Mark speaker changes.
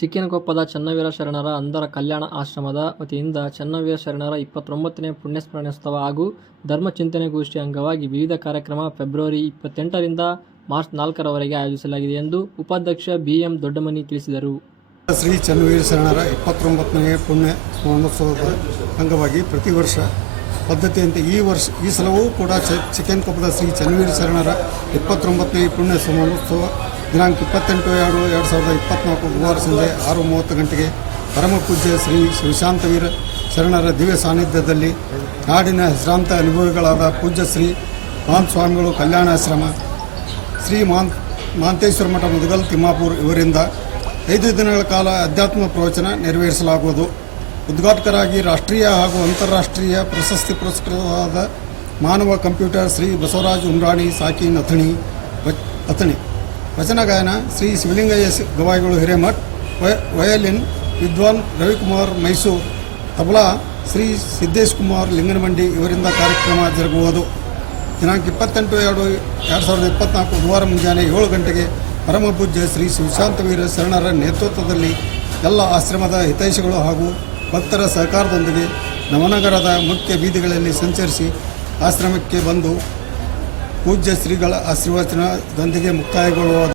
Speaker 1: ಚಿಕ್ಕನಕೊಪ್ಪದ ಚನ್ನವೀರ ಶರಣರ ಅಂಧರ ಕಲ್ಯಾಣ ಆಶ್ರಮದ ವತಿಯಿಂದ ಚನ್ನವೀರ ಶರಣರ ಇಪ್ಪತ್ತೊಂಬತ್ತನೇ ಪುಣ್ಯಸ್ಮರಣೋತ್ಸವ ಹಾಗೂ ಧರ್ಮಚಿಂತನೆಗೋಷ್ಠಿ ಅಂಗವಾಗಿ ವಿವಿಧ ಕಾರ್ಯಕ್ರಮ ಫೆಬ್ರವರಿ ಇಪ್ಪತ್ತೆಂಟರಿಂದ ಮಾರ್ಚ್ ನಾಲ್ಕರವರೆಗೆ ಆಯೋಜಿಸಲಾಗಿದೆ ಎಂದು ಉಪಾಧ್ಯಕ್ಷ ಬಿಎಂ ದೊಡ್ಡಮನಿ ತಿಳಿಸಿದರು.
Speaker 2: ಶ್ರೀ ಚನ್ನವೀರ ಶರಣರ ಇಪ್ಪತ್ತೊಂಬತ್ತನೇ ಪುಣ್ಯ ಸ್ಮರಣೋತ್ಸವದ ಅಂಗವಾಗಿ ಪ್ರತಿ ವರ್ಷ ಪದ್ಧತಿಯಂತೆ ಈ ವರ್ಷ, ಈ ಸಲವೂ ಕೂಡ ಚ ಚಿಕನ್ ಕೊಪ್ಪದ ಶ್ರೀ ಚನ್ನವೀರ ಶರಣರ ಇಪ್ಪತ್ತೊಂಬತ್ತನೇ ಪುಣ್ಯ ಸ್ಮರಣೋತ್ಸವ ದಿನಾಂಕ ಇಪ್ಪತ್ತೆಂಟು ಎರಡು ಎರಡು ಸಾವಿರದ ಇಪ್ಪತ್ತ್ನಾಲ್ಕು ಗುರುವಾರ ಸಂಜೆ ಆರು ಮೂವತ್ತು ಗಂಟೆಗೆ ಪರಮ ಪೂಜ್ಯ ಶ್ರೀ ಶಿವಶಾಂತವೀರ ಶರಣರ ದಿವ್ಯ ಸಾನ್ನಿಧ್ಯದಲ್ಲಿ ನಾಡಿನ ಹೆಸರಾಂತ ಅನುಭವಿಗಳಾದ ಪೂಜ್ಯ ಶ್ರೀ ಮಹಾನ್ ಸ್ವಾಮಿಗಳು ಕಲ್ಯಾಣಾಶ್ರಮ ಶ್ರೀ ಮಾನ್ ಮಾಂತೇಶ್ವರ ಮಠ ಮುದಗಲ್ ತಿಮ್ಮಾಪುರ್ ಇವರಿಂದ ಐದು ದಿನಗಳ ಕಾಲ ಅಧ್ಯಾತ್ಮ ಪ್ರವಚನ ನೆರವೇರಿಸಲಾಗುವುದು. ಉದ್ಘಾಟಕರಾಗಿ ರಾಷ್ಟ್ರೀಯ ಹಾಗೂ ಅಂತಾರಾಷ್ಟ್ರೀಯ ಪ್ರಶಸ್ತಿ ಪುರಸ್ಕೃತವಾದ ಮಾನವ ಕಂಪ್ಯೂಟರ್ ಶ್ರೀ ಬಸವರಾಜ್ ಉಮ್ರಾಣಿ, ಸಾಕಿ ನಥಣಿ ಅಥಣಿ. ವಚನ ಗಾಯನ ಶ್ರೀ ಶಿವಲಿಂಗಯ್ಯ ಗವಾಯಿಗಳು ಹಿರೇಮಠ್, ವಯ- ವಯಲಿನ್ ವಿದ್ವಾನ್ ರವಿಕುಮಾರ್ ಮೈಸೂರು, ತಬಲಾ ಶ್ರೀ ಸಿದ್ದೇಶ್ ಕುಮಾರ್ ಲಿಂಗನಮಂಡಿ ಇವರಿಂದ ಕಾರ್ಯಕ್ರಮ ಜರುಗುವುದು. ದಿನಾಂಕ ಇಪ್ಪತ್ತೆಂಟು ಎರಡು ಎರಡು ಸಾವಿರದ ಇಪ್ಪತ್ನಾಲ್ಕು ಬುಧವಾರ ಮುಂಜಾನೆ ಏಳು ಗಂಟೆಗೆ ಪರಮ ಪೂಜ್ಯ ಶ್ರೀ ವೀರ ಶರಣರ ನೇತೃತ್ವದಲ್ಲಿ ಎಲ್ಲ ಆಶ್ರಮದ ಹಿತೈಷಿಗಳು ಹಾಗೂ ಭಕ್ತರ ಸಹಕಾರದೊಂದಿಗೆ ನವನಗರದ ಮುಖ್ಯ ಬೀದಿಗಳಲ್ಲಿ ಸಂಚರಿಸಿ ಆಶ್ರಮಕ್ಕೆ ಬಂದು ಪೂಜ್ಯ ಶ್ರೀಗಳ ಆಶೀರ್ವಚನದೊಂದಿಗೆ ಮುಕ್ತಾಯಗೊಳ್ಳುವ